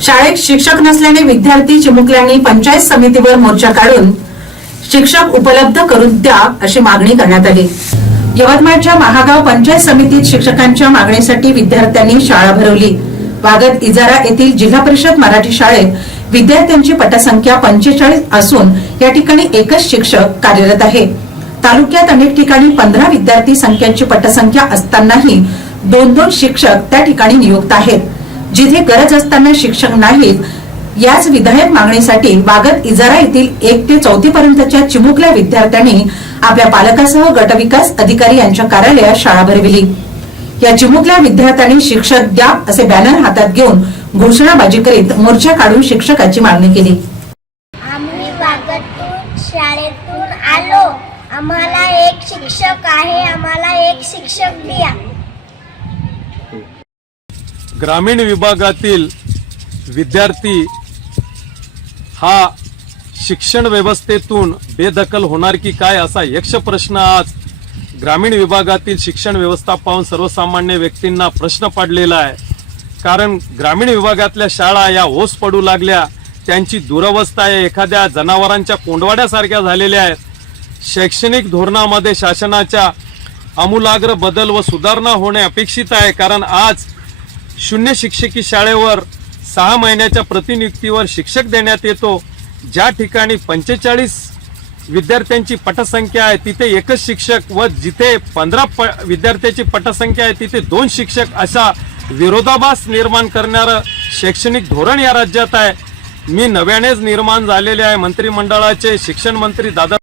शाळेत शिक्षक नसल्याने विद्यार्थी चिमुकल्यांनी पंचायत समितीवर मोर्चा काढून शिक्षक उपलब्ध करून द्या अशी मागणी करण्यात आली. यवतमाळच्या महागाव पंचायत समितीत शिक्षकांच्या मागणीसाठी विद्यार्थ्यांनी शाळा भरवली. वागद इजारा येथील जिल्हा परिषद मराठी शाळेत विद्यार्थ्यांची पटसंख्या पंचेचाळीस असून या ठिकाणी एकच शिक्षक कार्यरत आहे. तालुक्यात अनेक ठिकाणी पंधरा विद्यार्थी संख्यांची पटसंख्या असतानाही दोन दोन शिक्षक त्या ठिकाणी नियुक्त आहेत. जिथे गरज असताना शिक्षक नाहीत याच विधायक मागणीसाठी वागत इजारा येथील एक ते चौथी पर्यंतच्या चिमुकल्या विद्यार्थ्यांनी आपल्या पालकासह गटविकास अधिकारी यांच्या कार्यालयात शाळा भरविली. या चिमुकल्या विद्यार्थ्यांनी शिक्षक द्या असे बॅनर हातात घेऊन घोषणाबाजी करीत मोर्चा काढून शिक्षकाची मागणी केली. आम्ही वागतून शाळेतून आलो. आम्हाला एक शिक्षक आहे आम्हाला एक शिक्षक द्या. ग्रामीण विभागातील विद्यार्थी हा शिक्षण व्यवस्थेतून बेदखल होणार की काय असा यक्ष प्रश्न आज ग्रामीण विभागातील शिक्षण व्यवस्था पाहून सर्वसामान्य व्यक्तींना प्रश्न पडलेला आहे. कारण ग्रामीण विभागातल्या शाळा या ओस पडू लागल्या त्यांची दुरवस्था आहे. एखाद्या जनावरांच्या कोंडवाड्यासारख्या झालेल्या आहेत. शैक्षणिक धोरणामध्ये शासनाच्या आमूलाग्र बदल व सुधारणा होणे अपेक्षित आहे. कारण आज शून्य शिक्षकी शाळेवर सहा महिन्याच्या प्रतिनियुक्तीवर शिक्षक देण्यात येतो. ज्या ठिकाणी पंचेचाळीस विद्यार्थ्यांची पटसंख्या आहे तिथे एकच शिक्षक व जिथे पंधरा प विद्यार्थ्याची पटसंख्या आहे तिथे दोन शिक्षक असा विरोधाभास निर्माण करणारं शैक्षणिक धोरण या राज्यात आहे. मी नव्यानेच निर्माण झालेले आहे. मंत्रिमंडळाचे शिक्षण मंत्री दादा